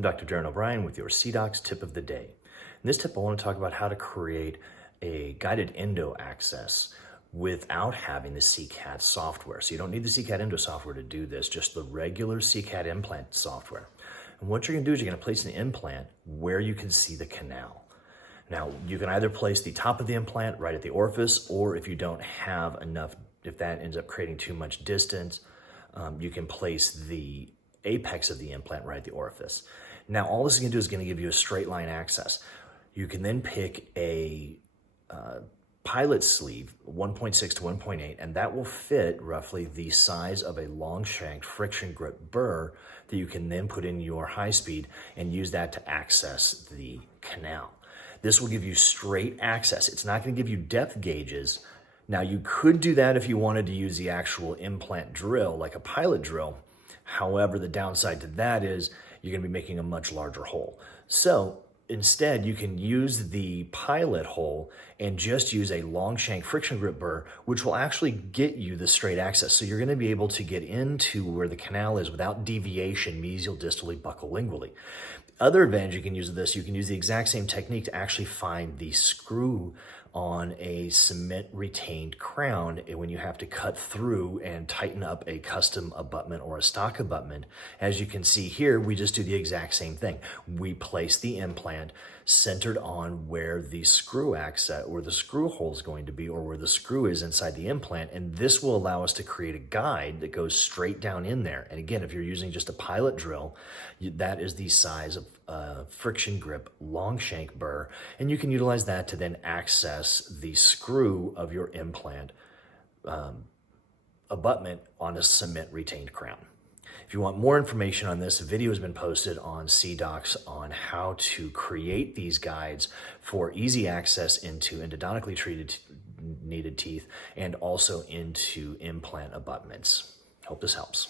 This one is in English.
I'm Dr. Darren O'Brien with your CDOCS tip of the day. In this tip, I want to talk about how to create a guided endo access without having the CCAT software. So you don't need the CCAT endo software to do this, just the regular CCAT implant software. And what you're going to do is you're going to place an implant where you can see the canal. Now, you can either place the top of the implant right at the orifice, or if you don't have enough, if that ends up creating too much distance, you can place the apex of the implant right at the orifice. Now, all this is going to do is going to give you a straight line access. You can then pick a pilot sleeve, 1.6 to 1.8, and that will fit roughly the size of a long shanked friction grip burr that you can then put in your high speed and use that to access the canal. This will give you straight access. It's not going to give you depth gauges. Now, you could do that if you wanted to use the actual implant drill, like a pilot drill. However, the downside to that is you're going to be making a much larger hole. So instead, you can use the pilot hole and just use a long shank friction grip burr, which will actually get you the straight access. So you're going to be able to get into where the canal is without deviation, mesial, distally, buccolingually. Other advantage you can use of this, you can use the exact same technique to actually find the screw on a cement retained crown when you have to cut through and tighten up a custom abutment or a stock abutment. As you can see here, we just do the exact same thing. We place the implant centered on where the screw access or the screw hole is going to be, or where the screw is inside the implant, and this will allow us to create a guide that goes straight down in there. And again, if you're using just a pilot drill, that is the size of friction grip long shank burr, and you can utilize that to then access the screw of your implant abutment on a cement retained crown. If you want more information on this, a video has been posted on CDOCS on how to create these guides for easy access into endodontically treated needed teeth and also into implant abutments. Hope this helps.